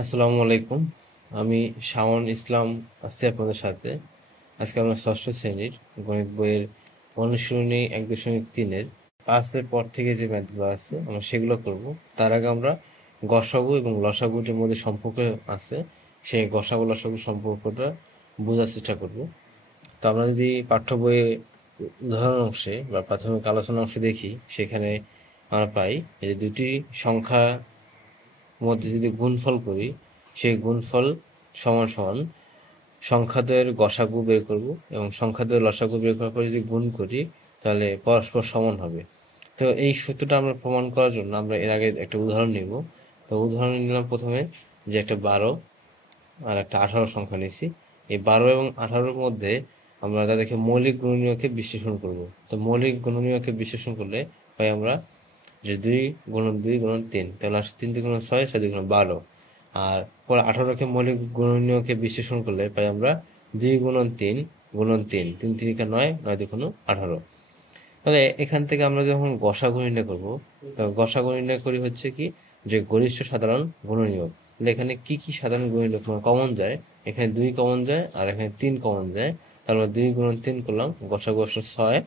আসসালামু আলাইকুম। আমি শাওন ইসলাম আছি আপনাদের সাথে। আজকে আমরা ষষ্ঠ শ্রেণীর গণিত বইয়ের অনুশীলনী 1.3-এর 5-এর পর থেকে যে ম্যাথগুলো আছে আমরা সেগুলো করব। তার আগে আমরা গসাগু এবং লসাগুর যে মধ্যে সম্পর্ক আছে সেই গসাগু লসাগু সম্পর্কটা বোঝার চেষ্টা করব। তো আমরা যদি পাঠ্য বইয়ে উদাহরণ অংশে বা প্রাথমিক আলোচনা অংশে দেখি, সেখানে আমরা পাই এই যে দুটি সংখ্যা মধ্যে যদি গুণফল করি, সেই গুণফল সমান সমান সংখ্যাদ্বয়ের গসাগু বের করব এবং সংখ্যাদ্বয়ের লসাগু বের করার পর যদি গুণ করি তাহলে পরস্পর সমান হবে। তো এই সূত্রটা আমরা প্রমাণ করার জন্য আমরা এর আগে একটা উদাহরণ নিব। তো উদাহরণ নিলাম প্রথমে যে একটা 12 আর একটা 18 সংখ্যা নিছি। এই 12 এবং 18-র মধ্যে আমরা তাদেরকে মৌলিক গুণনীয়কে বিশ্লেষণ করব। তো মৌলিক গুণনীয়কে বিশ্লেষণ করলে পাই আমরা যে 2 গুণন 2 গুণন 3, তাহলে আসে 3 2 গুণন 6, 6 2 গুণন 12। আর পরে 18কে মৌলিক গুণনীয়কে বিশ্লেষণ করলে পাই আমরা 2 গুণন 3 গুণন 3, 3 3 9, 9 2 18। তাহলে এখান থেকে আমরা যখন গসাগু নির্ণয় করব, তো গসাগু নির্ণয় করি হচ্ছে কি যে গরিষ্ঠ সাধারণ গুণনীয়ক। তাহলে এখানে কি কি সাধারণ গুণনীয়ক কমন যায়? এখানে 2 কমন যায় আর এখানে 3 কমন যায়। তাহলে 2 গুণন 3 করলাম, গসাগু আসলো 6।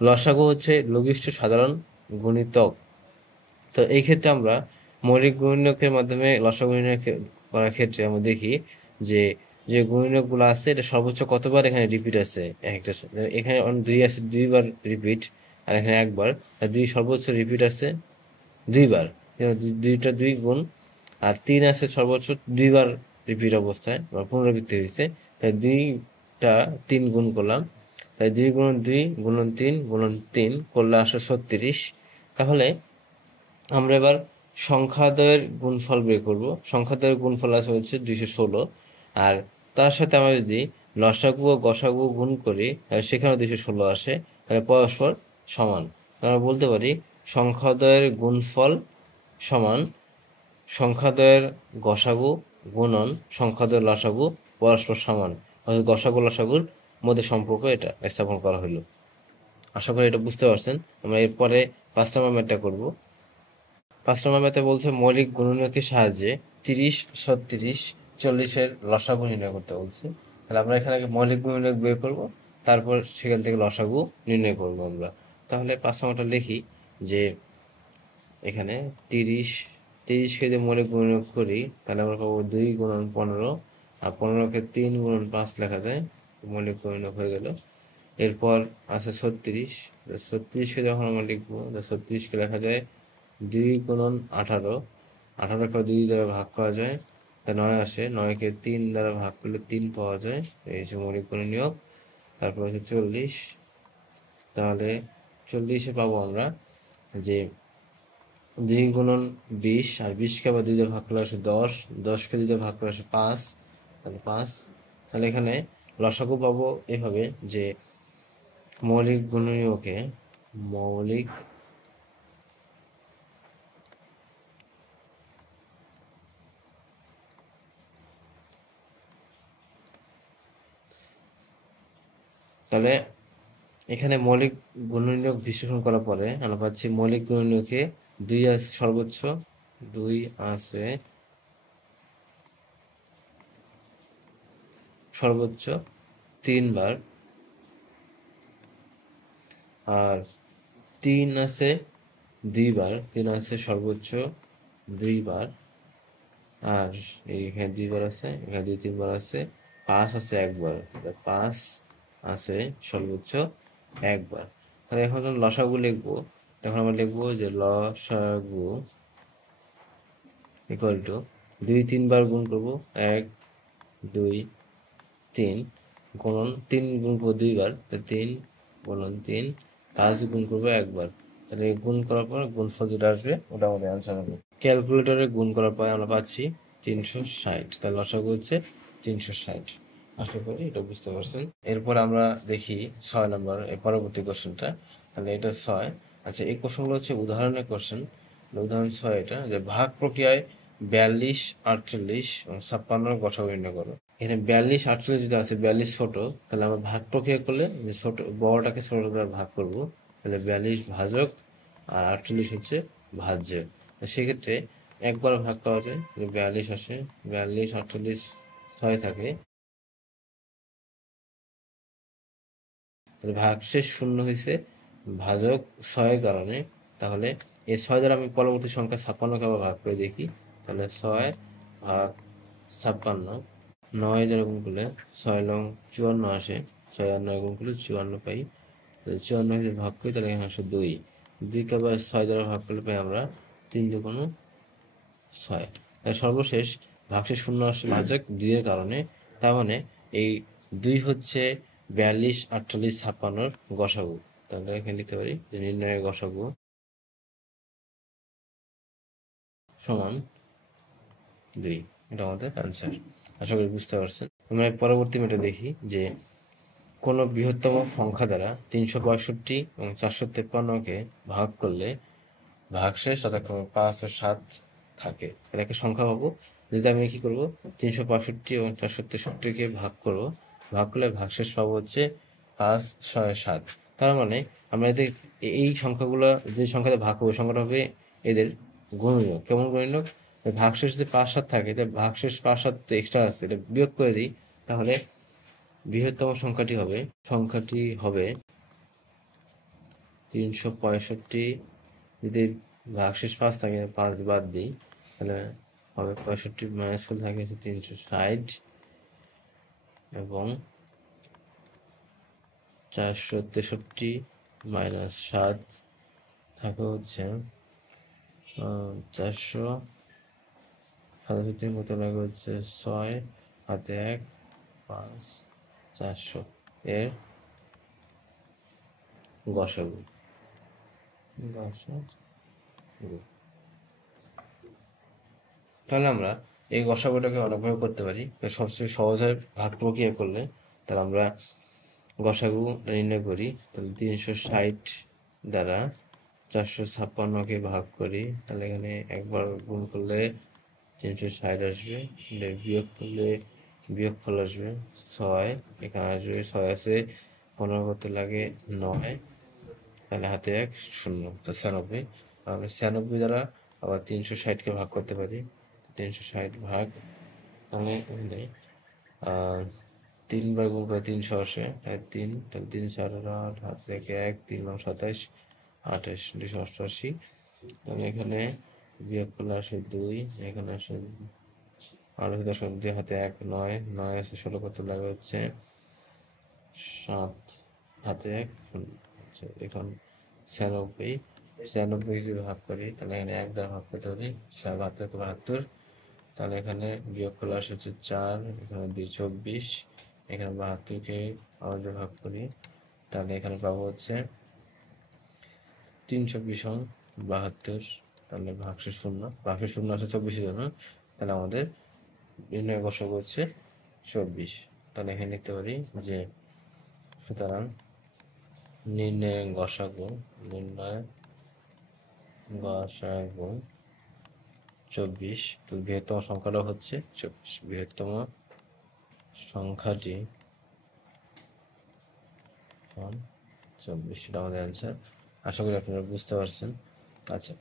লসাগু হচ্ছে লঘিষ্ঠ সাধারণ গুণিতক। তো এই ক্ষেত্রে আমরা মৌলিক গুণনীয়কের মাধ্যমে লসাগু নির্ণয় করার ক্ষেত্রে আমরা দেখি যে যে গুণনীয়কগুলো আছে এটা সর্বোচ্চ কতবার এখানে রিপিট আছে একটা এখানে 2 আছে 2বার রিপিট, আর এখানে একবার। আর 2 সর্বোচ্চ রিপিট আছে 2বার, দুইটা 2 গুণ। আর 3 আছে সর্বোচ্চ 2বার রিপিট অবস্থায় বা পুনরাবৃত্তি হয়েছে, তাই 2টা 3 গুণ করলাম। তাই 2 গুণন 2 গুণন 3 গুণন 3 করলে আসে 36। তাহলে আমরা এবার সংখ্যাদ্বয়ের গুণফল বের করব। সংখ্যাদ্বয়ের গুণফল আছে হচ্ছে 216। আর তার সাথে আমরা যদি লসাগু ও গসাগু গুণ করি তাহলে সেখানেও 216 আসে, তাহলে পরস্পর সমান। আমরা বলতে পারি সংখ্যাদ্বয়ের গুণফল সমান সংখ্যাদ্বয়ের গসাগু গুণন সংখ্যাদ্বয়ের লসাগু পরস্পর সমান। অর্থাৎ গসাগু লসাগুর মধ্যে সম্পর্ক এটা স্থাপন করা হলো। আশা করি এটা বুঝতে পারছেন। আমরা এরপরে 5 নম্বর ম্যাথটা করব। 5 নম্বর ম্যাথে বলছে মৌলিক গুণনীয়কের সাহায্যে 30, 36, 40-এর লসাগু নির্ণয় করতে বলছে। তাহলে আমরা এখানে আগে মৌলিক গুণনীয়ক বের করব, তারপর সেখান থেকে লসাগু নির্ণয় করব আমরা। তাহলে 5 নম্বরটা লিখি যে এখানে 30কে যদি মৌলিক গুণনীয়ক করি তাহলে আমরা পাবো 2 গুণন 15, আর 15কে 3 গুণন 5 লেখা যায়, মৌলিক গুণনীয়ক হয়ে গেল। এরপর আছে 36, 36কে যখন আমরা লিখবো 36কে লেখা যায় 2 গুণন 18, 18কে 2 দ্বারা ভাগ করা যায়, তা 9 আসে। 9কে 3 দ্বারা ভাগ করলে 3 পাওয়া যায়, এই হচ্ছে মৌলিক গুণনীয়ক। তারপর হচ্ছে 40। তাহলে 40-এ পাবো আমরা যে 2 গুণন 20, আর 20কে আবার 2 দিয়ে ভাগ করলে আসে 10, 10কে 2 দিয়ে ভাগ করলে আসে 5, তাহলে 5। তাহলে এখানে লসাগু পাবো এভাবে যে মৌলিক গুণনীয়কে মৌলিক তাহলে এখানে মৌলিক গুণনীয়ক বিশ্লেষণ করার পরে আমরা পাচ্ছি মৌলিক গুণনীয়কে 2 আছে সর্বোচ্চ, 2 আছে সর্বোচ্চ 3 বার, আর 3 আছে 2 বার, 3 আছে সর্বোচ্চ 2 বার, আর এখানে 2 বার আছে, এখানে 2 3 বার আছে, 5 আছে একবার, 5 আছে সর্বোচ্চ একবার। তাহলে এখন যখন লসাগু লিখবো তখন আমরা লিখবো যে লসাগু ইকুয়াল টু 2 3 বার গুণ করবো, 1 2 3 গুণন 3 গুণ করবো 2 বার, 3 গুণন 3, 5 গুণ করবো একবার। তাহলে গুণ করার পর গুণফল যেটা আসবে ওটা আমাদের অ্যান্সার হবে। ক্যালকুলেটরে গুণ করার পর আমরা পাচ্ছি 360। তাহলে লসাগু হচ্ছে 360। আশা করি এটা বুঝতে পারছেন। এরপর আমরা দেখি 6 নম্বর এর পরবর্তী কোশ্চেনটা। তাহলে এটা 6। আচ্ছা, এই কোশ্চেনগুলো হচ্ছে উদাহরণের কোশ্চেন। উদাহরণ 6 এটা যে ভাগ প্রক্রিয়ায় 42, 48 এবং 56 গসাগু নির্ণয় করো। এখানে 42 48 যেটা আছে 42 ছোট, তাহলে আমরা ভাগ প্রক্রিয়া করলে যে ছোট বড়টাকে ছোট দ্বারা ভাগ করব, তাহলে 42 ভাজক আর 48 হচ্ছে ভাজ্য। সেক্ষেত্রে একবার ভাগ করা যায়, 42 আসে, 42, 48, 6 থাকে, ভাগশেষ শূন্য হয়েছে ভাজক 6 কারণে। তাহলে এই 6 দ্বারা আমি পরবর্তী সংখ্যা 56কে আবার ভাগ করে দেখি। তাহলে 6 ভাগ 56, 9 দ্বারা গুণ করলে 6 লং 54 আসে, 6 আর 9 গুণ করলে 54 পাই। 54 যদি ভাগ করি তাহলে এখানে আসে 2, 2কে আবার 6 দ্বারা ভাগ করলে পাই আমরা 3 দুগুণ 6। সর্বশেষ ভাগশেষ শূন্য আসে ভাজক 2 এর কারণে। তার মানে এই 2 হচ্ছে 42, 48, 56 গসাগু। তাহলে এখানে লিখতে পারি যে নির্ণয়ের গসাগু সমান 2। এটা আমাদের অ্যান্সার। আশা করি বুঝতে পারছেন। আমরা পরবর্তী মেটে দেখি যে কোনো বৃহত্তম সংখ্যা দ্বারা 365 এবং 453কে ভাগ করলে ভাগশেষ যথাক্রমে 5 ও 7 থাকে। তাহলে একটা সংখ্যা পাবো, যদি আমি কি করব 365 এবং 463কে ভাগ করব, ভাগ করলে ভাগশেষ পাবো হচ্ছে 5, 6, 7। তার মানে আমরা এদের এই সংখ্যাগুলো যে সংখ্যাতে ভাগ করবো সংখ্যাটা হবে এদের গুণনীয়ক। কেমন গুণনীয়ক? ভাগশেষ যদি 5, 7 থাকে, তাহলে ভাগশেষ 5, 7 এক্সট্রা আছে, এটা বিয়োগ করে দিই, তাহলে বৃহত্তম সংখ্যাটি হবে 365। যদি ভাগশেষ 5 থাকে, 5 বাদ দিই, তাহলে হবে 65 মাইনাস করলে থাকে 360 এবং 463 মাইনাস 7 থাকে হচ্ছে 467 মতো লাগে হচ্ছে 6 হাতে 1, 5, 400 এর গসাগু। তাহলে আমরা এই গসাগুটাকে অনেকভাবে করতে পারি। সবচেয়ে সহজ হয় ভাগ প্রক্রিয়া করলে। তাহলে আমরা গসাগু নির্ণয় করি। তাহলে 360 দ্বারা 456কে ভাগ করি, তাহলে এখানে একবার গুণ করলে 360 আসবে, বিয়োগ করলে বিয়োগফল আসবে 6, এখানে আসবে 6 আছে, 15 করতে লাগে 9, তাহলে হাতে 1, 0, তো 96। আমরা 96 দ্বারা আবার 360কে ভাগ করতে পারি। 360 ভাগ, তাহলে এখানে 3 বার গুণ করে 300 আসে, 3, তাহলে 3, 4, 8, হাত থেকে 1, 3, 9, 27, 28, 288। তাহলে এখানে বিয়োগ করলে আসে 2, এখানে আসে 8.2, হাতে 1, 9, 9 আছে 16 করতে লাগে হচ্ছে 7, হাতে 1, 0। আচ্ছা, এখন 96, 96 যদি ভাগ করি তাহলে এখানে 1 দ্বারা ভাগ করতে পারি, 72, 72। তাহলে এখানে বিয়োগ করলে আসে হচ্ছে 4, এখানে 2, 24, এখানে 72কে আবার যদি ভাগ করি তাহলে এখানে পাবো হচ্ছে 320 72। তাহলে ভাগশেষ শূন্য, ভাগশেষ শূন্য আসে 24-এর জন্য। তাহলে আমাদের নির্ণয় গসাগু হচ্ছে 24। তাহলে এখানে লিখতে পারি যে সুতরাং নির্ণয় গসাগু 24। তো বৃহত্তম সংখ্যাটা হচ্ছে 24। বৃহত্তম সংখ্যাটি 24, এটা আমাদের অ্যান্সার। আশা করি আপনারা বুঝতে পারছেন। আচ্ছা,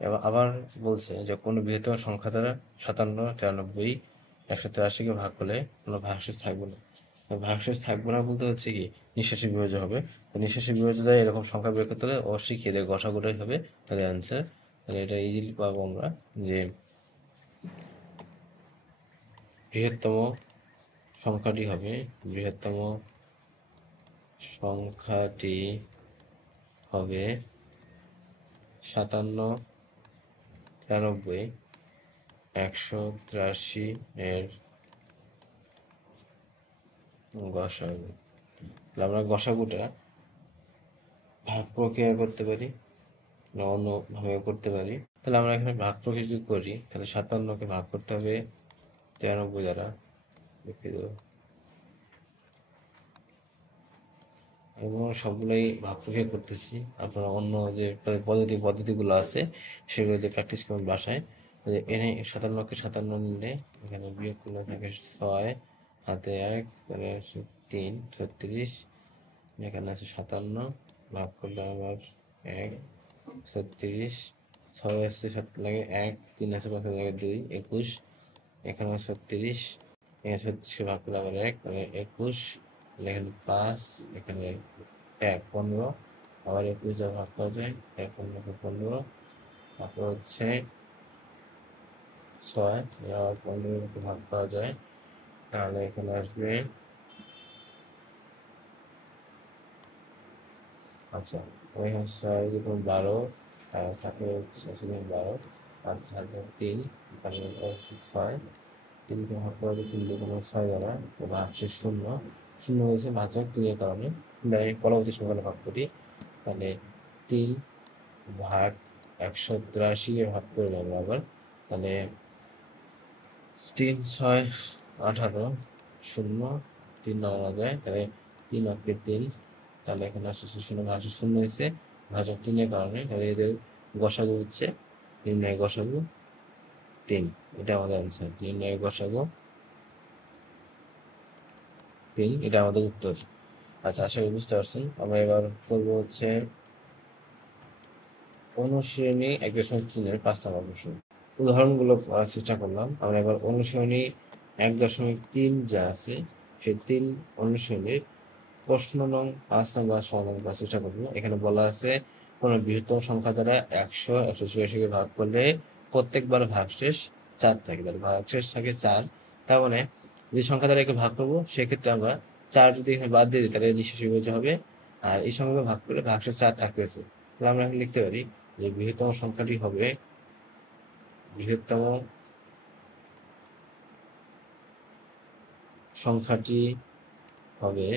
এবার আবার বলছে যে কোনো বৃহত্তম সংখ্যা দ্বারা 57, 93, 183কে ভাগ করলে কোনো ভাগশেষ থাকবে না। ভাগশেষ থাকবে না বলতে হচ্ছে কি নিঃশেষে বিভাজ্য হবে। তো নিঃশেষে বিভাজ্য দ্বারা এরকম সংখ্যা বের করতে হলে অবশ্যই কি এদের গসাগুটাই হবে তাদের অ্যান্সার। তাহলে এটা ইজিলি পাবো আমরা যে বৃহত্তম সংখ্যাটি হবে 57, 93, 183 এর গসাগু। আমরা গসাগুটা ভাগ প্রক্রিয়া করতে পারি না অন্যভাবে করতে পারি। তাহলে আমরা এখানে ভাগ প্রক্রিয়া যদি করি তাহলে 57কে ভাগ করতে হবে 93 দ্বারা, দুঃখিত, এবং সবগুলোই ভাগ প্রক্রিয়া করতেছি। আপনারা অন্য যে পদ্ধতিগুলো আছে সেগুলোতে প্র্যাকটিস করুন বাসায়। এনে 57কে 57 নিলে এখানে বিয়োগ করলে থাকে 6, হাতে 1, তাহলে 3, 36, এখানে আছে 57, ভাগ করলে আবার 1, 36, 6 আছে 7 লাগে 1, 3 আছে 5 লাগে 2, 21, এখানে 36, এখানে 36 ভাগ করলে আবার 1 মানে 21, এখানে 5, এখানে 1 15, আবার 21 দ্বারা ভাগ করা যায় 1 15, তারপর হচ্ছে 6, আবার 15 ভাগ করা যায়, তাহলে এখানে আসবে আচ্ছা এখানে 6 দেখুন 12, তারপরে হচ্ছে 12 আর 3, তাহলে 6, 3কে ভাগ করা যায় 3 দুগুণে 6 দ্বারা, এবার আসছে 0, 0 হয়েছে ভাজক 3 কারণে, পরবর্তী সংখ্যাটা ভাগ করি, তাহলে 3 ভাগ 183 এ ভাগ করলে আমরা আবার, তাহলে 3 6 18, 0 3 নামানো যায়, তাহলে 3 অক্ষে 3, তাহলে এখানে আসছে 0 ভাগশেষ 0 হয়েছে ভাজক 3 এর কারণে, তাহলে এদের গসাগু হচ্ছে নির্ণয় গসাগু 3, এটা আমাদের অ্যান্সার। নির্ণয় গসাগু 3, এটা আমাদের উত্তর। আচ্ছা আশা করি বুঝতে পারছেন। আমরা এবার করবো হচ্ছে অনুশীলনী 1.3 5 নম্বর প্রশ্ন। উদাহরণগুলো পড়ার চেষ্টা করলাম। আমরা এবার অনুশীলনী 1.3 যা আছে সেই 3 অনুশীলনীর প্রশ্ন নং 5 নম্বর সমাধান করার চেষ্টা করবো। এখানে বলা আছে কোন বৃহত্তম সংখ্যা দ্বারা 100 184 ভাগ করলে প্রত্যেকবার ভাগশেষ 4 থাকে, তাহলে ভাগশেষ থাকে 4, তার মানে যে সংখ্যা দ্বারা একে ভাগ করবো সেক্ষেত্রে আমরা 4 যদি এখানে বাদ দিয়ে দিই তাহলে নিঃশেষ বিভাজ্য হবে, আর এই সংখ্যাকে ভাগ করলে ভাগশেষ 4 থাকতেছে, তাহলে আমরা এখন লিখতে পারি যে বৃহত্তম সংখ্যাটি হবে হবে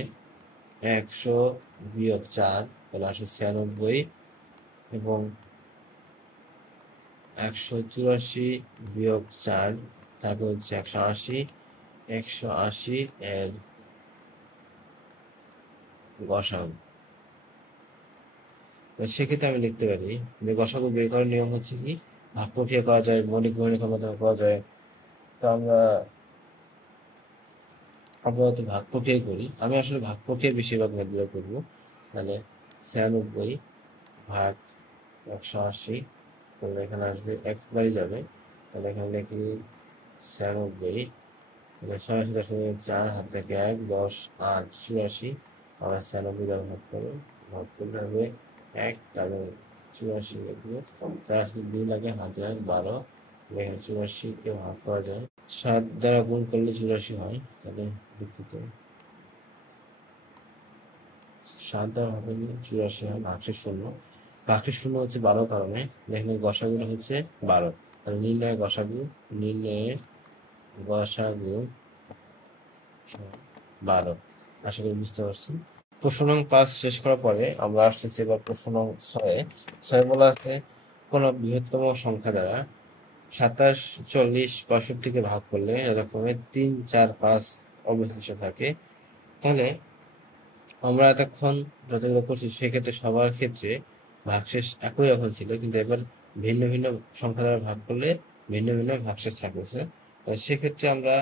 100 বিয়োগ 4, তাহলে আসে 96, এবং 184 বিয়োগ 4 তারপর হচ্ছে 180, 180 এর গসাগু। সেক্ষেত্রে আমি লিখতে পারি যে গসাগু বের করার নিয়ম হচ্ছে কি, ভাগ প্রক্রিয়া করা যায়, মৌলিক গুণনীয়কের মাধ্যমে করা যায়, তো আমরা আপাতত ভাগ প্রক্রিয়া করি। আমি আসলে ভাগ প্রক্রিয়া বেশিরভাগ ব্যবহার করবো, তাহলে 96 ভাগ 180 করলে এখানে আসবে একবারই যাবে, তাহলে এখানে লিখি 96, 86 হাত থেকে 1, 10 8 84, আবার 96 দ্বারা ভাগ করলে হবে 1, তাহলে 84 লিখবো, 4 2 লাগে হাতে 12, এখানে 84 কে ভাগ করা যায় 7 দ্বারা গুণ করলে 84 হয়, তাহলে দুঃখিত 7 দ্বারা হবে 84 হয়, ভাগশেষ 0, ভাগশেষ 0 হচ্ছে 12 কারণে, এখানে গসাগুটা হচ্ছে 12, তাহলে নির্ণয় গসাগু 12। আশা করি বুঝতে পারছি। প্রশ্ন নং 5 শেষ করার পরে আমরা আসতেছি এবার প্রশ্ন নং 6 বলা আছে কোন বৃহত্তম সংখ্যা দ্বারা 27 40 65 ভাগ করলে যথাক্রমে 3 4 5 অবশিষ্ট থাকে, তাহলে আমরা এতক্ষণ যতগুলো করছি সেক্ষেত্রে সবার ক্ষেত্রে ভাগশেষ একই রকম ছিল, কিন্তু এবার ভিন্ন ভিন্ন সংখ্যা দ্বারা ভাগ করলে ভিন্ন ভিন্ন ভাগশেষ থাকতেছে। সেক্ষেত্রে আমরা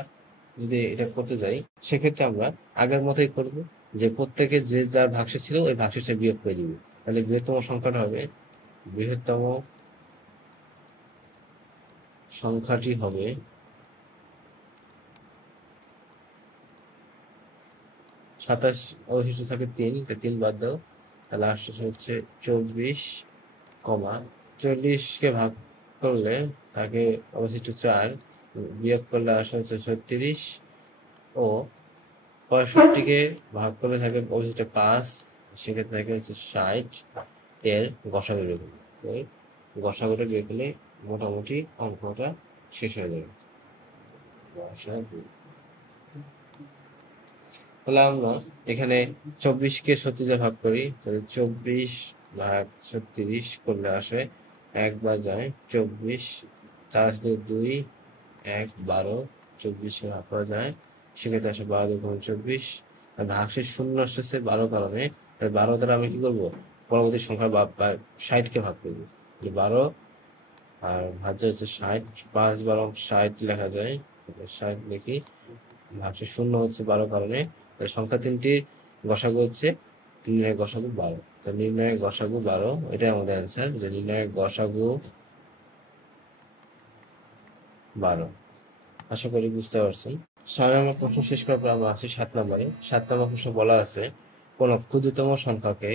যদি এটা করতে যাই সেক্ষেত্রে আমরা আগের মতোই করব, যে প্রত্যেকের যে যার ভাগশেষ ছিল ওই ভাগশেষটা বিয়োগ করে দিব, তাহলে বৃহত্তম সংখ্যাটি হবে 27, অবশিষ্ট থাকে 3, 3 বাদ দাও, তাহলে আসছে হচ্ছে 24, 40কে ভাগ করলে তাকে অবশিষ্ট 4, বিয়োগ করলে আসে হচ্ছে 36, ও 65কে ভাগ করলে থাকে অবশিষ্ট 5, সেক্ষেত্রে থাকে হচ্ছে 60, এর গসাগু বের করবো। গসাগুটা বের করলে মোটামুটি অঙ্কটা শেষ হয়ে যাবে। গসাগু, তাহলে আমরা এখানে 24কে 36 ভাগ করি, তাহলে 24 ভাগ 36 করলে আসে 1 বার যায় 24, 4 2 1 12, 24কে ভাগ করা যায়, সেক্ষেত্রে আসে 12 2 24, আর ভাগশেষ 0 আসতেছে 12 কারণে, তাই 12 দ্বারা আমি কি করবো পরবর্তী সংখ্যা 60কে ভাগ করবো, 12 আর ভাজ্য হচ্ছে 60, 5 12 60 লেখা যায়, 60 লিখি, ভাগশেষ 0 হচ্ছে 12 কারণে, তাই সংখ্যা 3টির গসাগু হচ্ছে নির্ণয়ের গসাগু 12, তো নির্ণয়ের গসাগু 12, এটাই আমাদের অ্যান্সার, যে নির্ণয়ের গসাগু 12। আশা করি বুঝতে পারছেন। 6 নম্বর প্রশ্ন শেষ করার পর আমরা আছি 7 নম্বরে। 7 নম্বর প্রশ্ন বলা আছে কোন ক্ষুদ্রতম সংখ্যাকে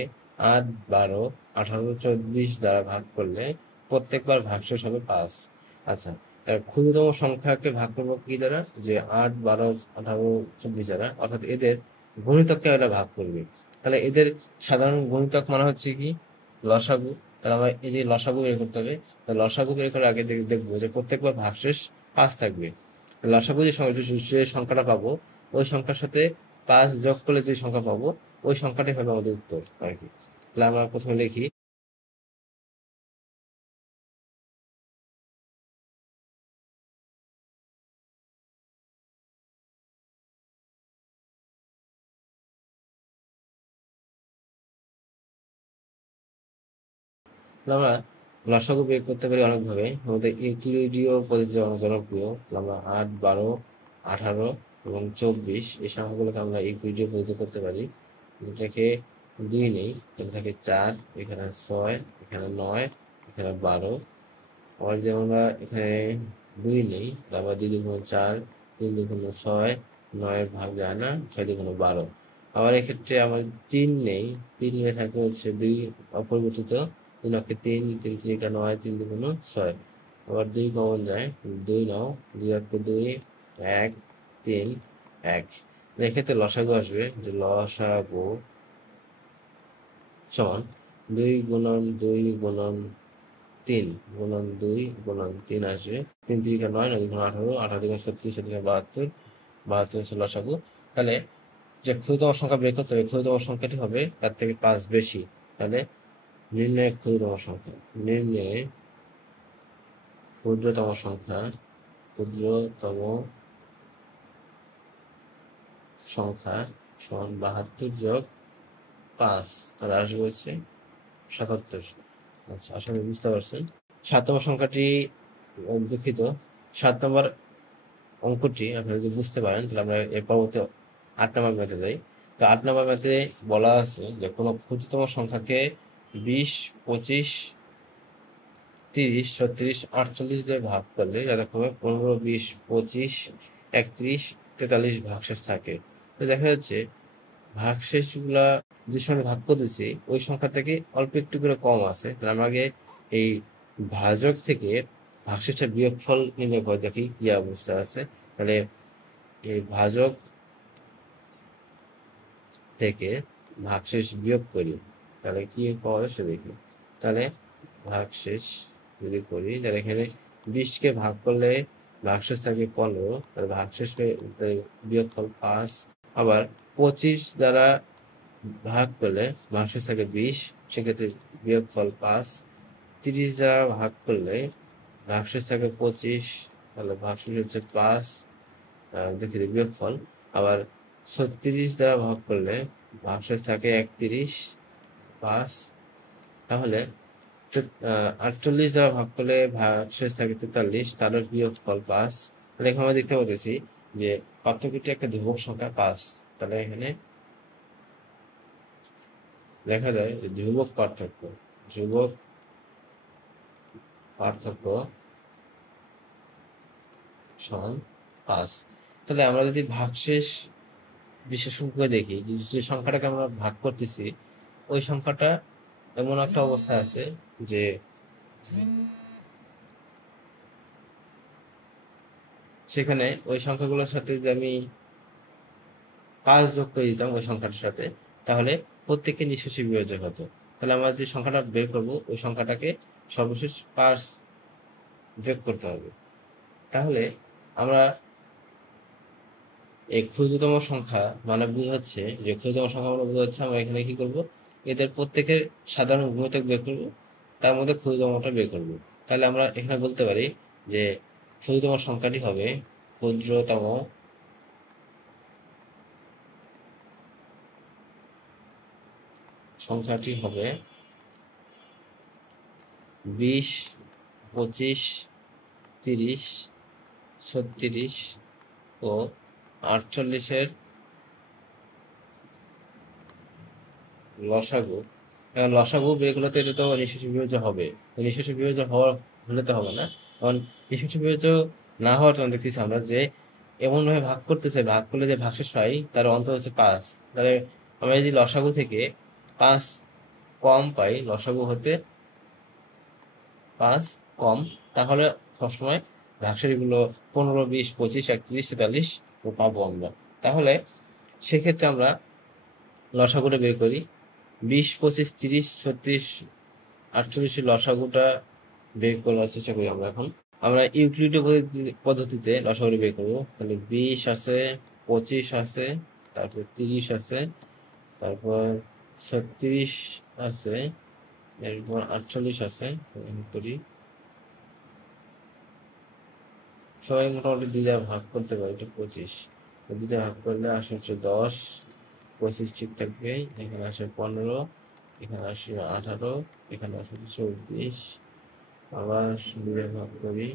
8, 12, 18, 24 দ্বারা ভাগ করলে প্রত্যেকবার ভাগশেষ হবে 5। আচ্ছা, ক্ষুদ্রতম সংখ্যাকে ভাগ করবো কি দ্বারা? যে 8, 12, 18, 24 দ্বারা, অর্থাৎ এদের গুণিতককে আমরা ভাগ করবে। তাহলে এদের সাধারণ গুণিতক মানে হচ্ছে কি? লসাগু। তাহলে আমরা এই যে লসাগু বের করতে হবে। লসাগু বের করার আগে দেখবো যে প্রত্যেকবার ভাগশেষ 5 থাকবে। লসাগু যে সংখ্যাটা পাবো, ওই সংখ্যার সাথে 5 যোগ করলে যে সংখ্যা পাবো, ওই সংখ্যাটাই হবে আমাদের উত্তর আর কি। তাহলে আমরা প্রথমে লিখি, তাহলে আমরা লসাগু বের করতে পারি অনেকভাবে। আমাদের ইউক্লিডীয় পদ্ধতি অনেক জনপ্রিয়। তাহলে আমরা 8, 12, 18 এবং 24 এই সংখ্যাগুলোকে আমরা ইউক্লিডীয় পদ্ধতি করতে পারি। এটাকে 2 নেই, এখানে থাকে 4, এখানে 6, এখানে 9, এখানে 12। আবার যদি আমরা এখানে 2 নেই, আবার 2 দুগুণ 4, 3 দুগুণ 6, 9 ভাগ যায় না, 6 দুগুণ 12। আবার এক্ষেত্রে আমার 3 নেই, 3 নিয়ে থাকে হচ্ছে 2 অপরিবর্তিত, 3 অক্ষে 3, 3 3 9, 3 দুগুণ 6। আবার 2 কমন যায়, 2 নাও, 2 অক্ষে 2, 1, 3, 1। এক্ষেত্রে লসাগু আসবে, যে লসাগু সমান 2 গুণন 2 গুণন 3 গুণন 2 গুণন 3 আসবে। 3 3 9, 9 গুণ 18, 18 দুগুণ 36, 36 72, 72 হচ্ছে লসাগু। তাহলে যে ক্ষুদ্রতম সংখ্যা বের করতে হবে, ক্ষুদ্রতম সংখ্যাটি হবে তার থেকে 5 বেশি। তাহলে নির্ণয় ক্ষুদ্রতম সংখ্যা, নির্ণয়ে ক্ষুদ্রতম সংখ্যা, ক্ষুদ্রতম সংখ্যা সমান 72 যোগ 5, তাহলে আসবে হচ্ছে 77। আচ্ছা, আশা করি বুঝতে পারছেন। 7 নম্বর সংখ্যাটি, দুঃখিত, 7 নম্বর অঙ্কটি আপনারা যদি বুঝতে পারেন, তাহলে আমরা এর পরবর্তী 8 নম্বর ম্যাথে যাই। তো 8 নম্বর ম্যাথে বলা আছে যে কোনো ক্ষুদ্রতম সংখ্যাকে 20, 25, 30, 36, 48 দিয়ে ভাগ করলে যথাক্রমে 15, 20, 25, 31, 43 ভাগশেষ থাকে। তো দেখা যাচ্ছে ভাগশেষগুলা যে সঙ্গে ভাগ করতেছি ওই সংখ্যা থেকে অল্প একটু করে কম আছে। তাহলে আমরা আগে এই ভাজক থেকে ভাগশেষের বিয়োগফল নির্ণয় করে দেখি কি অবস্থা আছে। তাহলে এই ভাজক থেকে ভাগশেষ বিয়োগ করি, তাহলে কি পাওয়া যায় সেটা দেখি। তাহলে ভাগশেষ যদি করি, তাহলে এখানে 20 কে ভাগ করলে ভাগশেষ থাকে 15, তাহলে ভাগশেষ বিয়োগফল 5। আবার 25 দ্বারা ভাগ করলে ভাগশেষ থাকে 20, সেক্ষেত্রে বিয়োগফল 5। 30 দ্বারা ভাগ করলে ভাগশেষ থাকে 25, তাহলে ভাগশেষ হচ্ছে 5, দেখি বিয়োগফল। আবার 36 দ্বারা ভাগ করলে ভাগশেষ থাকে 31, 5। তাহলে 48 দ্বারা ভাগ করলে ভাগশেষ থাকে 43, তারও বিয়োগফল 5। তাহলে এখানে আমরা দেখতে পাচ্ছি যে পার্থক্যটি একটা ধ্রুবক সংখ্যা 5। তাহলে এখানে দেখা যায় যে ধ্রুবক পার্থক্য, ধ্রুবক পার্থক্য সমান 5। তাহলে আমরা যদি ভাগশেষ বিশ্লেষণ করে দেখি, যে সংখ্যাটাকে আমরা ভাগ করতেছি ওই সংখ্যাটা এমন একটা অবস্থা আছে যে সেখানে ওই সংখ্যাগুলোর সাথে যদি আমি 5 যোগ করে দিতাম ওই সংখ্যাটার সাথে, তাহলে প্রত্যেককে নিঃশেষে বিভাজ্য হতো। তাহলে আমরা যে সংখ্যাটা বের করবো ওই সংখ্যাটাকে সর্বশেষ 5 যোগ করতে হবে। তাহলে আমরা এই ক্ষুদ্রতম সংখ্যা মানে বোঝাচ্ছে, যে ক্ষুদ্রতম সংখ্যা মানে বোঝাচ্ছে আমরা এখানে কি করব, এদের প্রত্যেকের সাধারণ গুণিতক বের করব, তার মধ্যে ক্ষুদ্রতমটা বের করব। তাহলে আমরা এখানে বলতে পারি যে ক্ষুদ্রতম সংখ্যাটি হবে, ক্ষুদ্রতম সংখ্যাটি হবে 20, 25, 30, 36 ও 48-এর লসাগু। এখন লসাগু বের করলে তো এটা তো নিঃশেষে বিভাজ্য হবে। তো নিঃশেষে বিভাজ্য হলে তো হবে না, কারণ নিঃশেষে বিভাজ্য না হওয়ার জন্য দেখতেছি আমরা যে এমন ভাবে ভাগ করতেছে, ভাগ করলে যে ভাগশেষ পাই তার অন্তর হচ্ছে 5। তাহলে আমরা যদি লসাগু থেকে 5 কম পাই, লসাগু হতে 5 কম, তাহলে সবসময় ভাগশেষ গুলো 15, 20, 25, 31, 43 পাবো আমরা। তাহলে সেক্ষেত্রে আমরা লসাগুটা বের করি। 20, 25, 30, 36, 48 লসাগুটা বের করার চেষ্টা করি আমরা এখন। আমরা ইউক্লিডীয় পদ্ধতিতে লসাগুটা বের করবো। তাহলে 20 আছে, 25 আছে, তারপর 30 আছে, তারপর 36 আছে, এরপর 48 আছে। করি সবাই মোটামুটি 2 দ্বারা ভাগ করতে পারে, এটা 25। 2 দ্বারা ভাগ করলে আসে হচ্ছে 10, 25 ঠিক থাকবে, এখানে আসে 15, এখানে আসে 18, এখানে আসে 24। আবার 2 দ্বারা ভাগ করি,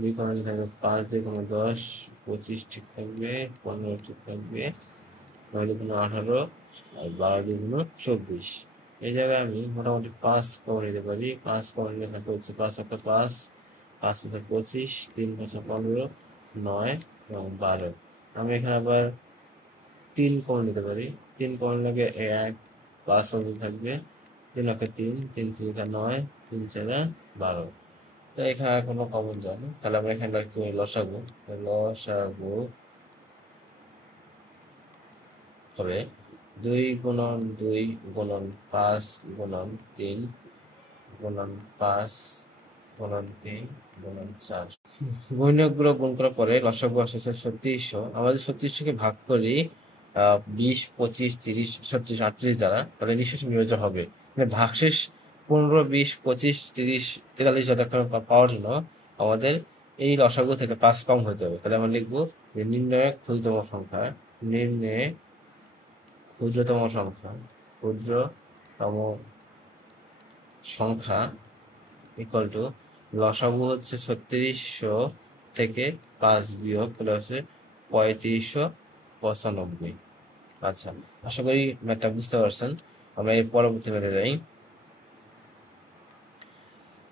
2 কমালে থাকবে 5, দিয়ে কোনো 10, 25 ঠিক থাকবে, 15 ঠিক থাকবে, 9 দিয়ে কোনো 18, আর 12 দিয়ে কোনো 24। এই জায়গায় আমি মোটামুটি 5 কমন নিতে পারি। 5 কমন নিলে থাকবে হচ্ছে 5 একটা 5, 5 হাজার 25, 3 5 15, 9 এবং 12। আমি এখানে আবার 3 কমন নিতে পারি। 3 কমন লাগে 1, 5 থাকবে, 3 একটা 3, 3 3 9, 3 4 12। তো এখানে আর কোনো কমন যায় না, তাহলে আমরা এখানে রাখি লসাগু। লসাগু হবে 2 গুণন 2 গুণন 5 গুণন 3 গুণন 5 গুণন 3 গুণন 4। গুণনীয়কগুলো গুণ করার পরে লসাগু আসে 3600। আমাদের 3600-কে ভাগ করি 20, 25, 30, 36, 38 দ্বারা, তাহলে নিঃশেষ বিভাজ্য হবে। মানে ভাগশেষ 15, 20, 25, 30, 43 যথাক্রমে পাওয়ার জন্য আমাদের এই লসাগু থেকে 5 কম হতে হবে। তাহলে আমরা লিখবো যে নির্ণয়ে ক্ষুদ্রতম সংখ্যা, নির্ণয়ে ক্ষুদ্রতম সংখ্যা, ক্ষুদ্রতম সংখ্যা ইকুয়াল টু লসাগু হচ্ছে 3600 থেকে 5 বিয়োগ তাহলে হচ্ছে 3595। আচ্ছা, আশা করি ম্যাথটা বুঝতে পারছেন। আমরা এর পরবর্তী ম্যাথে যাই।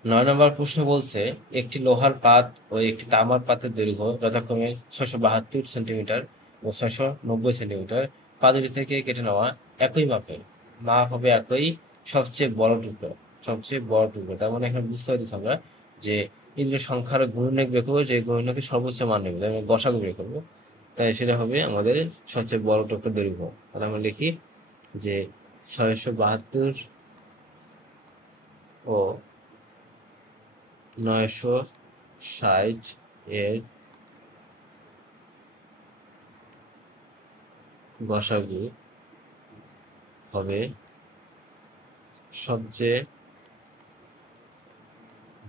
9 নম্বর প্রশ্ন বলছে একটি লোহার পাত ও একটি তামার পাতের দৈর্ঘ্য যথাক্রমে 672 সেন্টিমিটার ও 690 সেন্টিমিটার। পা দুটি থেকে কেটে নেওয়া একই মাপের, মাপ হবে একই, সবচেয়ে বড় টুকরো, সবচেয়ে বড় টুকরো। তার মানে এখানে বুঝতে পারছি আমরা যে এই দুটো সংখ্যার গুণনীয়ক বের করবো, যে গুণনীয়কের সর্বোচ্চ মান নেবে, তাই আমরা গসাগু বের করবো। তাই সেটা হবে আমাদের সবচেয়ে বড় টুকরো দৈর্ঘ্য। তাহলে আমরা লিখি যে 672 ও 960 এর গসাগু হবে সবচেয়ে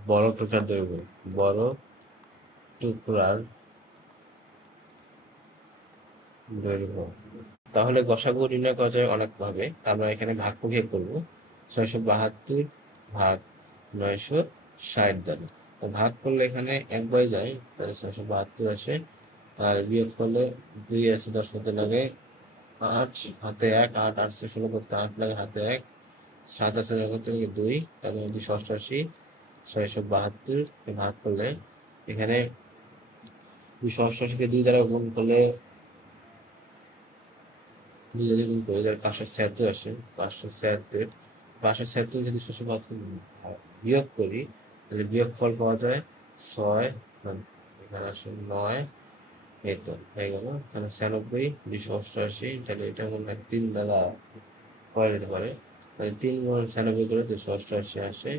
বড় টুকরার দৈর্ঘ্য, বড় টুকরার দৈর্ঘ্য। তাহলে গসাগু নির্ণয় করা যায় অনেক ভাবে। আমরা এখানে ভাগ প্রক্রিয়া করবো 672 ভাগ 960 দ্বারা। তো ভাগ করলে এখানে 1 বাই যায়, তাহলে 672 আসে। আর বিয়োগ করলে 2 আছে, 10 করতে লাগে 8, হাতে 1, 8 8 16 করতে 8 লাগে, হাতে 1, 7 আছে করতে লাগে 2, তাহলে 288। 672 ভাগ করলে এখানে 288-কে 2 দ্বারা গুণ করলে 2 দ্বারা গুণ করে তাহলে 576 আসে। 576, 576 যদি 672 বিয়োগ করি তাহলে বিয়োগ ফল পাওয়া যায় 6, এখানে আসে 9, এই তো হয়ে গেল। তাহলে 96, 288, তাহলে এটা মনে হয় 3 দ্বারা করা যেতে পারে। তাহলে 3 গুণ 96 করে 288 আসে।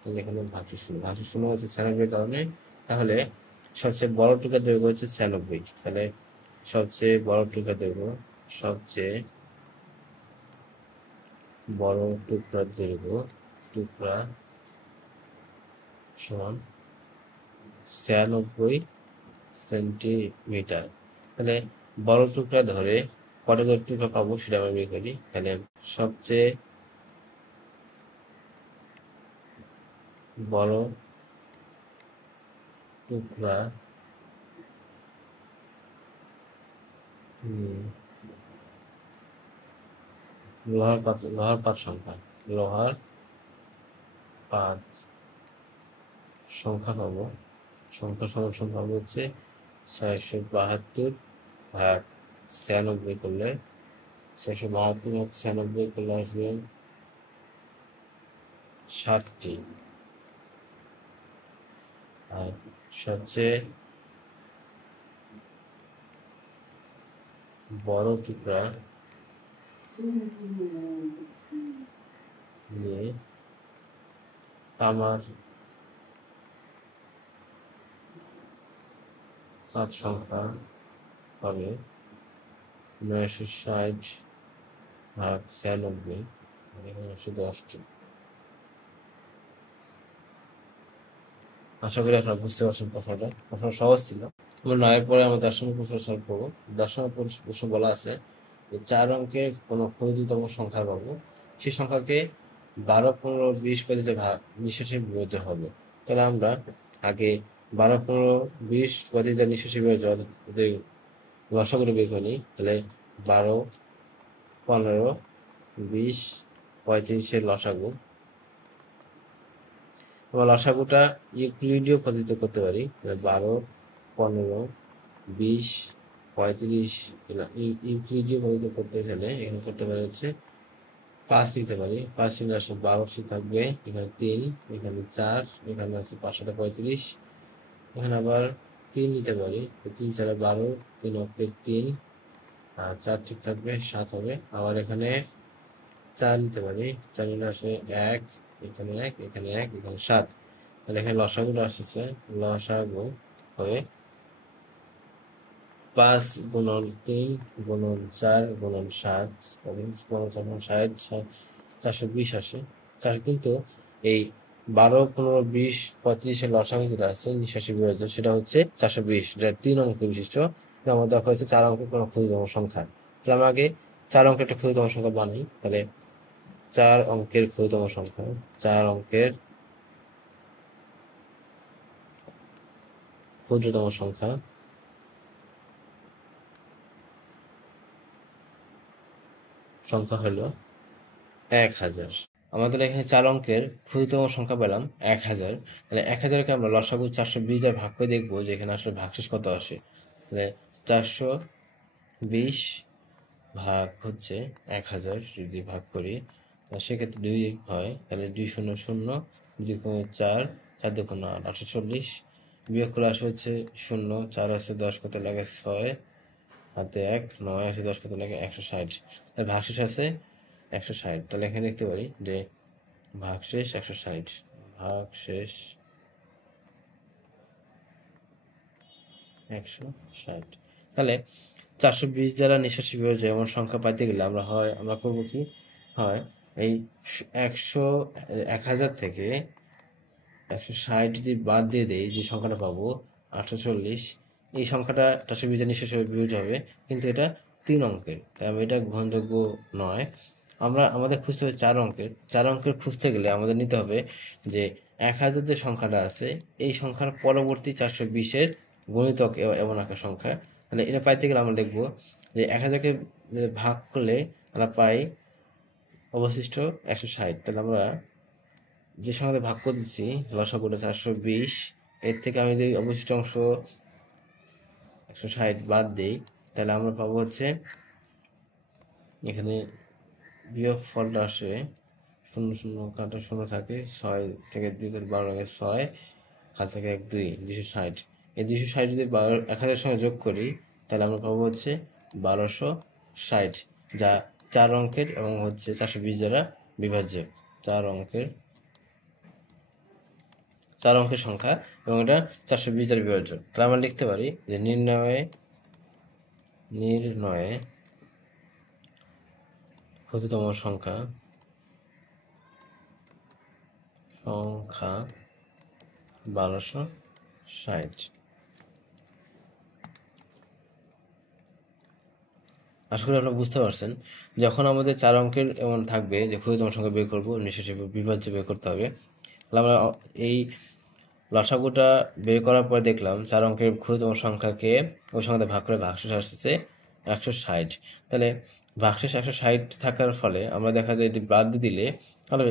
তাহলে এখানে ভাগশেষ শূন্য, ভাগশেষ শূন্য হচ্ছে 96 কারণে। তাহলে সবচেয়ে বড় টুকরার দৈর্ঘ্য হচ্ছে 96। তাহলে সবচেয়ে বড় টুকরার দৈর্ঘ্য, সবচেয়ে বড় টুকরার দৈর্ঘ্য, টুকরা সমান 96 সেন্টিমিটার। তাহলে বড় টুকরা ধরে কত টুকরা পাবো সেটা আমরা বের করি। তাহলে সবচেয়ে বড় টুকরা লোহার পাত সংখ্যা, লোহার পাত সংখ্যা পাবো সংখ্যা সমান পাবো হচ্ছে 672 ভাগ 96 করলে 672 ভাগ 96 করলে আসবে 60টি। আর সবচেয়ে বড় টুকরা নিয়ে তামার 7 সংখ্যা হবে 960 ভাগ 96, এখানে 110টি। আশা করি আপনারা বুঝতে পারছেন প্রশ্নটা সহজ ছিল। আমরা 9 পরে আমরা দশমিক প্রশ্ন সলভ করবো। দশমিক প্রশ্ন বলা আছে যে 4 অঙ্কের কোনো ক্ষুদ্রতম সংখ্যা পাবো, সেই সংখ্যাকে 12, 15, 20 পদ্ধতিতে নিঃশেষে বিভাজ্য হবে। তাহলে আমরা আগে 12, 15, 20 পদ্ধতিতে নিঃশেষে বিভাজ্য ওদের লসাগুলো বের করে নিই। তাহলে 12, 15, 20, 35-এর লসাগু। আমরা লসাগুটা ইউক্লিডীয় পদ্ধতিতে করতে পারি। 12, 15, 20, 35 ইউক্লিডীয় পদ্ধতিতে করতে গেলে এখানে করতে পারি হচ্ছে 5 নিতে পারি। 5 নিলে আসলে 12 থাকবে, এখানে 3, এখানে 4, এখানে আছে 5 × 35, এখানে আবার 3 নিতে পারি। 3 × 4 = 12, 3 অক্ষে 3, আর 4 ঠিক থাকবে, 7 হবে। আবার এখানে 4 নিতে পারি। 4 নিলে আসে 1, এখানে 1, এখানে 1, এখানে 7। তাহলে এখানে লসাগুটা আসছে, লসাগু হবে 5 × 3 × 4 × 7, 4 420 আসে। কিন্তু এই 12, 15, 20, 35-এর লসাগু যেটা আছে নিঃশেষে বিভাজ্য, সেটা হচ্ছে 420, যেটা 3 অঙ্ক বিশিষ্ট। আমার দেখা হচ্ছে 4 অঙ্কের কোনো ক্ষুদ্রতম সংখ্যা। তাহলে আমি আগে 4 অঙ্কের একটা ক্ষুদ্রতম সংখ্যা বানাই। তাহলে 4 অঙ্কের ক্ষুদ্রতম সংখ্যা, 4 অঙ্কের ক্ষুদ্রতম সংখ্যা হলো 1000। আমাদের এখানে 4 অঙ্কের ক্ষুদ্রতম সংখ্যা পেলাম 1000। তাহলে 1000কে আমরা লসাগু 420 দ্বারা ভাগ করে দেখবো যে এখানে আসলে ভাগশেষ কত আসে। তাহলে 420 ভাগ হচ্ছে 1000 যদি ভাগ করি, সেক্ষেত্রে 2 হয়। তাহলে 2 0 0, 2 4, 4 2 8, 840। বিয়োগ করে আসে হচ্ছে 0, 4 আছে 10 কত লাগে 6, হাতে 1, 9 আছে 10 কত লাগে 160। তাহলে ভাগশেষ আছে 160। তাহলে এখানে দেখতে পারি যে ভাগশেষ 160, ভাগশেষ 160। তাহলে 420 দ্বারা নিঃশেষে বিভাজ্য এমন সংখ্যা পাইতে গেলে আমরা করবো কি, হয় এই 1000 থেকে 160 যদি বাদ দিয়ে দেই, যে সংখ্যাটা পাবো 840, এই সংখ্যাটা 420 দ্বারা নিঃশেষে বিভাজ্য হবে, কিন্তু এটা 3 অঙ্কের, তাই এটা গ্রহণযোগ্য নয়। আমাদের খুঁজতে হবে 4 অঙ্কের খুঁজতে গেলে আমাদের নিতে হবে যে 1000 যে সংখ্যাটা আছে এই সংখ্যার পরবর্তী 420-এর গুণিতক এমন একটা সংখ্যা। মানে এটা পাইতে গেলে আমরা দেখবো যে 1000কে ভাগ করলে আমরা পাই অবশিষ্ট 160। তাহলে আমরা যে সংখ্যাতে ভাগ করে দিচ্ছি লসাগুটা 420, এর থেকে আমি যদি অবশিষ্ট অংশ 160 বাদ দিই, তাহলে আমরা পাবো হচ্ছে এখানে বিয়োগ ফলটা আসে 0 0 কাটা 0 থাকে, 6 থেকে 2 করে 12 লাগে 6, হাত থেকে 1 2, 260। এই 260 যদি 1000 সঙ্গে যোগ করি, তাহলে আমরা পাবো হচ্ছে 1260, যা 4 অঙ্কের এবং হচ্ছে 420 দ্বারা বিভাজ্য। 4 অঙ্কের সংখ্যা এবং এটা 420 দ্বারা বিভাজ্য। তাহলে আমরা লিখতে পারি যে নির্ণয়ে ক্ষুদ্রতম সংখ্যা 1260। আশা করি আপনারা বুঝতে পারছেন। যখন আমাদের 4 অঙ্কের এমন থাকবে যে ক্ষুদ্রতম সংখ্যা বের করবো, নিঃশেষে বিভাজ্য বের করতে হবে, তাহলে আমরা এই লসাগুটা বের করার পর দেখলাম 4 অঙ্কের ক্ষুদ্রতম সংখ্যাকে ওই সংখ্যাতে ভাগ করে ভাগশেষ আসছে 160। তাহলে ভাগশেষ 160 থাকার ফলে আমরা দেখা যায় যে বাদ দিলে আমরা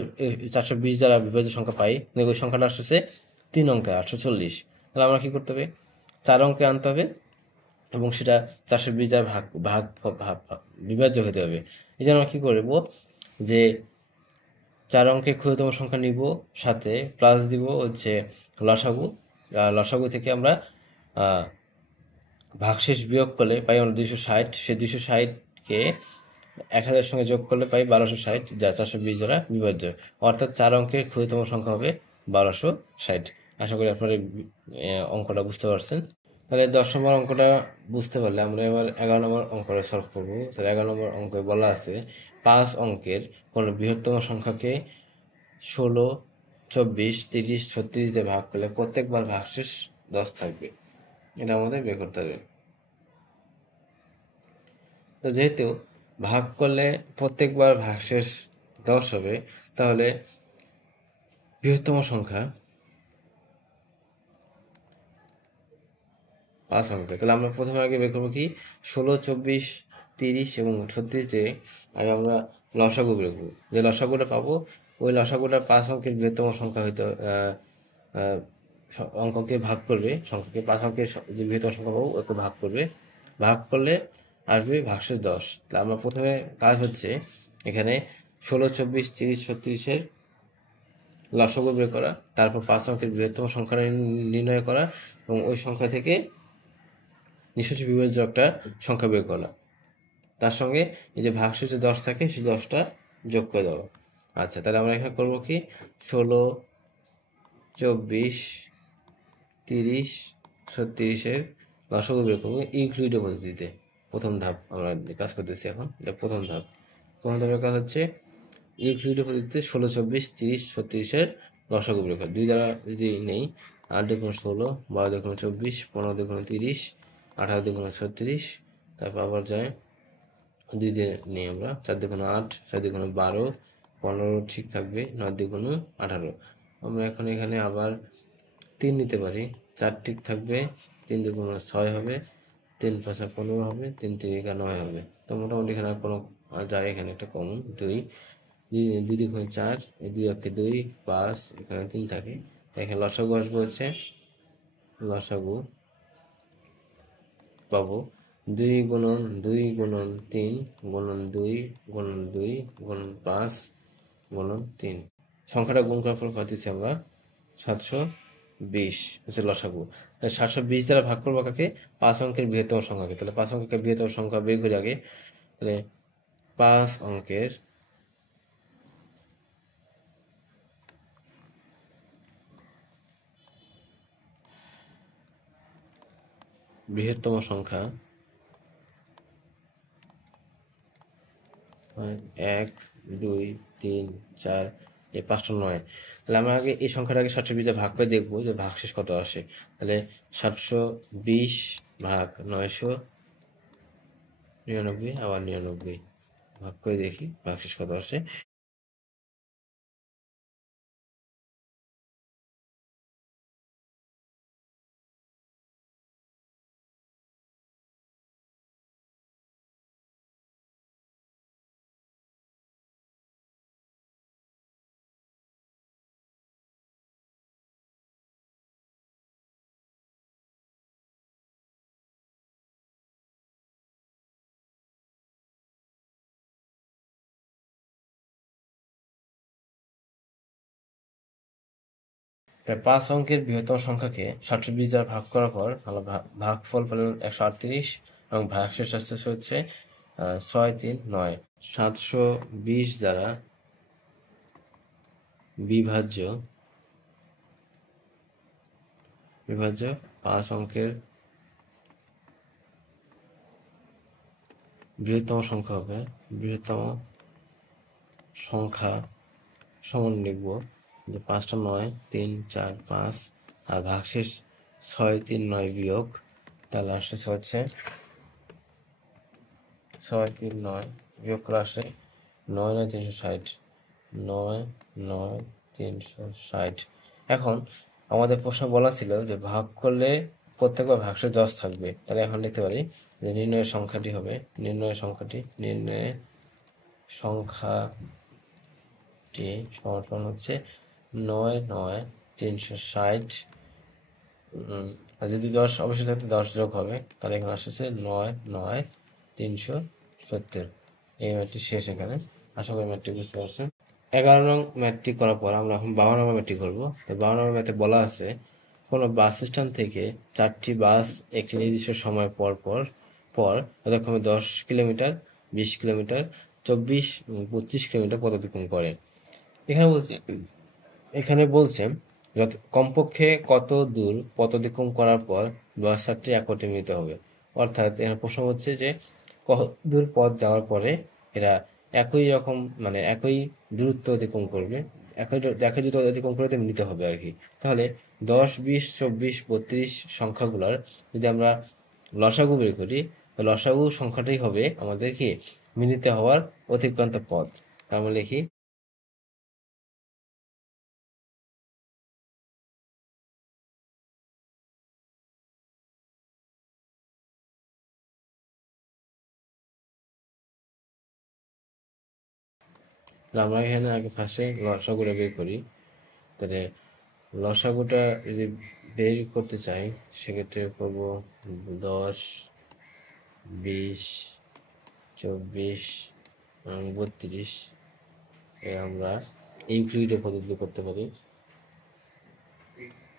420 দ্বারা বিভাজ্য সংখ্যা পাই, ওই সংখ্যাটা আসছে 3 অঙ্কের 840। তাহলে আমরা কি করতে হবে, 4 অঙ্কে আনতে হবে এবং সেটা 420 দ্বারা বিভাজ্য হতে হবে। এই জন্য আমরা কী করবো, যে 4 অঙ্কের ক্ষুদ্রতম সংখ্যা নিব, সাথে প্লাস দিব হচ্ছে লসাগু। লসাগু থেকে আমরা ভাগশেষ বিয়োগ করলে পাই আমরা 260। সেই 260কে 1000 সঙ্গে যোগ করলে পাই 1260, যা 420 দ্বারা বিভাজ্য। অর্থাৎ 4 অঙ্কের ক্ষুদ্রতম সংখ্যা হবে 1260। আশা করি আপনারা অঙ্কটা বুঝতে পারছেন। তাহলে 10 নম্বর অঙ্কটা বুঝতে পারলে আমরা এবার 11 নম্বর অঙ্কটা সলভ করবো। তাহলে 11 নম্বর অঙ্কে বলা আছে 5 অঙ্কের কোনো বৃহত্তম সংখ্যাকে 16, 24, 30, 36 দিয়ে ভাগ করলে প্রত্যেকবার ভাগশেষ 10 থাকবে। এটা আমাদের বের করতে হবে। তো যেহেতু ভাগ করলে প্রত্যেকবার ভাগশেষ 10 হবে, তাহলে বৃহত্তম সংখ্যা 5 অঙ্কের। তাহলে আমরা প্রথমে আগে বের করবো কি, 16, 24, 30 এবং 36 দিয়ে আগে আমরা লসাগু বের করবো। যে লসাগুটা পাবো, ওই লসাগুটা 5 অঙ্কের বৃহত্তম সংখ্যা হয়তো অঙ্ককে ভাগ করবে, সংখ্যাকে 5 অঙ্কের যে বৃহত্তম সংখ্যা পাবো ওকে ভাগ করবে। ভাগ করলে আসবে ভাগশেষ 10। তাহলে আমরা প্রথমে কাজ হচ্ছে এখানে 16, 24, 30, 36-এর লসাগু বের করা, তারপর 5 অঙ্কের বৃহত্তম সংখ্যা নির্ণয় করা এবং ওই সংখ্যা থেকে নিঃশেষ বিভাজ্য একটা সংখ্যা বের করা। তার সঙ্গে এই যে ভাগশেষে 10 থাকে, সেই 10টা যোগ করে দেওয়া। আচ্ছা, তাহলে আমরা এখানে করবো কি, 16, 24, 30, 36-এর লসাগু বের করবো ইউক্লিডীয় পদ্ধতিতে। প্রথম ধাপ আমরা কাজ করতেছি এখন, এটা প্রথম ধাপ। প্রথম ধাপের কাজ হচ্ছে ইউক্লিডীয় পদ্ধতিতে 16, 24, 30, 36-এর লসাগু বের করা। 2 দ্বারা যদি নেই, 8 দুগুণ 16, 12 দুগুণ 24, 15 দুগুণ 30, 18 দুগুণ 36, তারপর আবার যায় 2 দিয়ে নিই আমরা, 4 দুগুণ 8, 4 দুগুণ 12, 15 ঠিক থাকবে, 9 দুগুণ 18। আমরা এখন এখানে আবার 3 নিতে পারি, 4 ঠিক থাকবে, 3 দুগুণ 6 হবে, 3 5 15 হবে, 3 3 9 হবে। তো মোটামুটি এখানে আর কোনো যায়, এখানে একটা কমন 2, 2 দুগুণ 4, 2 অক্ষে 2, 5, এখানে 3 থাকে। এখানে লসাগু আসবে হচ্ছে, লসাগু পাবো 2 গুণন 2 গুণন 3 গুণন 2 গুণন 2 গুণন 5 গুণন 3। সংখ্যাটা গুণ করার ফল পাচ্ছি আমরা 720 হচ্ছে লসাগু। 720 দ্বারা ভাগ করবো কাকে, 5 অঙ্কের বৃহত্তম সংখ্যাকে। তাহলে 5 অঙ্কের বৃহত্তম সংখ্যা বের করি আগে। তাহলে 5 অঙ্কের বৃহত্তম সংখ্যা 1, 2, 3, 4, এই 5টা 9। তাহলে আমরা আগে এই সংখ্যাটাকে 720 দিয়ে ভাগ করে দেখবো যে ভাগশেষ কত আসে। তাহলে 720 ভাগ 999, আবার 99 ভাগ করে দেখি ভাগশেষ কত আসে। প্রায় 5 অঙ্কের বৃহত্তম সংখ্যাকে 720 দ্বারা ভাগ করার পর আমরা ভাগফল পেলাম 138 এবং ভাগশেষ আসতেছে হচ্ছে 639। 720 দ্বারা বিভাজ্য 5 অঙ্কের বৃহত্তম সংখ্যা হবে, বৃহত্তম সংখ্যা সমান লিখব যে 5টা 9, 3, 4, 5 আর ভাগশেষ 6, 3, 9 বিয়োগ, তাহলে আসছে হচ্ছে 6, 3, 9 বিয়োগ করে আসে 9, 9, 360, 9, 9, 360। এখন আমাদের প্রশ্ন বলা ছিল যে ভাগ করলে প্রত্যেকবার ভাগশেষ 10 থাকবে। তাহলে এখন লিখতে পারি যে নির্ণয়ের সংখ্যাটি হবে, নির্ণয়ের সংখ্যাটি সমান হচ্ছে 9, 9, 360 আর যদি 10 অবশ্যই থাকতে 10 যোগ হবে, তাহলে এখানে আসছে 9 9 370। এই ম্যাথটি শেষ এখানে। আশা করি ম্যাথটি বুঝতে পারছেন। 11 নং ম্যাথটি করার পর আমরা এখন 52 নম্বর ম্যাথটি করবো। তো 52 নম্বর ম্যাথে বলা আছে কোনো বাস স্ট্যান্ড থেকে 4টি বাস একটি নির্দিষ্ট সময় পর যথাক্রমে 10 কিলোমিটার, 20 কিলোমিটার, 24 এবং 25 কিলোমিটার পথ অতিক্রম করে। এখানে বলছে কমপক্ষে কত দূর পথ অতিক্রম করার পর বাস চারটি একত্রে মিলিত হবে। অর্থাৎ এখানে প্রশ্ন হচ্ছে যে কত দূর পথ যাওয়ার পরে এরা একই রকম মানে একই দূরত্ব অতিক্রম করবে, একই দূরত্ব অতিক্রম করে মিলিত হবে আর কি। তাহলে 10, 20, 24, 32 সংখ্যাগুলোর যদি আমরা লসাগু বের করি, তো লসাগু সংখ্যাটাই হবে আমাদের কি মিলিত হওয়ার অতিক্রান্ত পথ। আমরা লিখি আমরা এখানে আগে ফার্স্টে লসাগুটা বের করি। তাহলে লসাগুটা যদি বের করতে চাই সেক্ষেত্রে করবো 10, 20, 24, 32 আমরা ইউক্লিডে পদ্ধতি করতে পারি।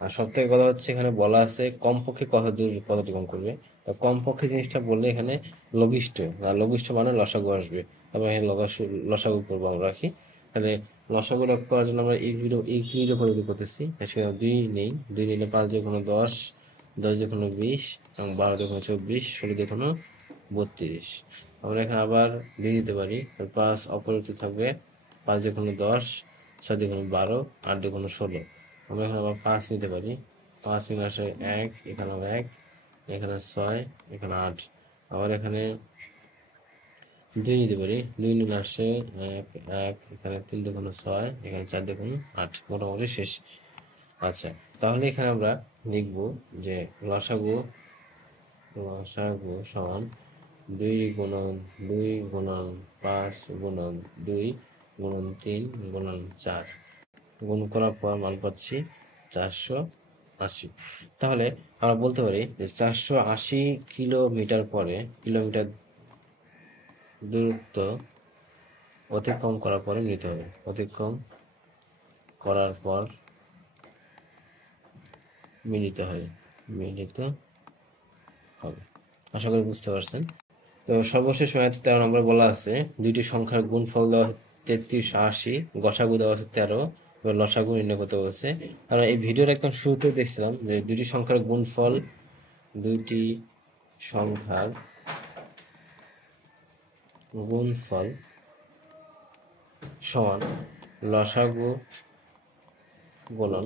আর সব থেকে কথা হচ্ছে এখানে বলা আছে কমপক্ষে কত দূর পথ অতিক্রম করবে। কমপক্ষে জিনিসটা বললে এখানে লঘিষ্ঠ, আর লঘিষ্ঠ মানে লসাগু আসবে। তারপর এখানে লসাগু করবো আমরা কি। তাহলে লসাগু লক করার জন্য আমরা ইউক্লিডে পদ্ধতি করতেছি। সেখানে 2 নেই, 2 নিলে 5 দিয়ে কোনো 10, 10 দিয়ে কোনো 20 এবং 12 দিয়ে কোনো 24, 16 দিয়ে কোনো 32। আমরা এখানে আবার 2 দিতে পারি। 5 অপরিবর্তিত থাকবে, 5 দিয়ে কোনো 10, 6 দিয়ে কোনো 12, 8 দিয়ে কোনো 16। আমরা এখানে আবার 5 নিতে পারি। 5 নিলে আসে 1, এখানেও 1, এখানে 6, এখানে 8। আবার এখানে 2 নিতে পারি। 2 নিলে আসে 1, 1, এখানে 3 দিয়ে কোনো 6, এখানে 4 দিয়ে কোনো 8। মোটামুটি শেষ। আচ্ছা, তাহলে এখানে আমরা লিখব যে লসাগু সমান 2 গুণন 2 গুণন 5 গুণন 2 গুণন 3 গুণন 4 গুণ করার পর মান পাচ্ছি 480। তাহলে আমরা বলতে পারি যে 480 কিলোমিটার দূরত্ব অতিক্রম করার পরে মিলিত হবে। অতিক্রম করার পর মিলিত হবে। আশা করি বুঝতে পারছেন। তো সর্বশেষ ম্যাথ 13 নম্বর বলা আছে দুইটি সংখ্যার গুণফল দেওয়া 3380, গসাগু দেওয়া আছে 13, এবার লসাগু নির্ণয় করতে বলছে। আমরা এই ভিডিওর একদম শুরুতে দেখছিলাম যে দুইটি সংখ্যার গুণফল সমান লসাগু গুণন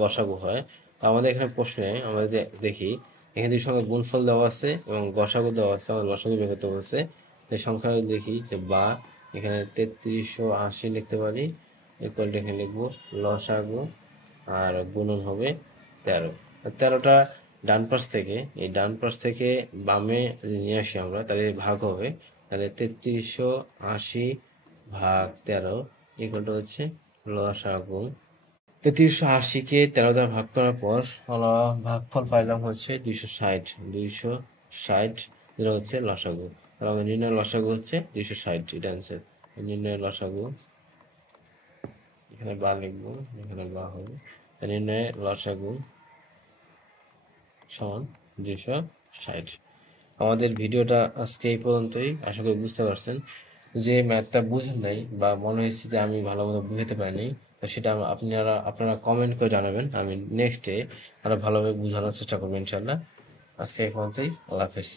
গসাগু হয়। আমাদের এখানে প্রশ্নে আমরা দেখি এখানে দুই সংখ্যার গুণফল দেওয়া আছে এবং গসাগু দেওয়া আছে, আমাদের লসাগু বের করতে বলছে। এই সংখ্যা দেখি যে বা এখানে 3380 লিখতে পারি, ইকুয়াল টু এখানে লিখবো লসাগু আর গুণন হবে 13। 13টা ডান পাশ থেকে বামে যদি নিয়ে আসি আমরা তাহলে ভাগ হবে। তাহলে 3380 ভাগ 13 ইকুয়াল টু হচ্ছে লসাগু। 3380-কে 13 দ্বারা ভাগ করার পর আমরা ভাগফল পাইলাম হচ্ছে 260। 260 যেটা হচ্ছে লসাগু। তাহলে আমাদের নির্ণয় লসাগু হচ্ছে 260, এটা অ্যান্সার। নির্ণয় লসাগু এখানে বা লিখবো, এখানে বা হবে। নির্ণয় লসাগু সমান 260। আমাদের ভিডিওটা আজকে এই পর্যন্তই। আশা করি বুঝতে পারছেন। যে ম্যাথটা বুঝেন নাই বা মনে হয়েছে যে আমি ভালো মতো বুঝাতে পারিনি, তো সেটা আপনারা কমেন্ট করে জানাবেন। আমি নেক্সট ডে আরো ভালোভাবে বোঝানোর চেষ্টা করবো ইনশাল্লাহ। আজকে এই পর্যন্তই। আল্লাহ হাফেজ।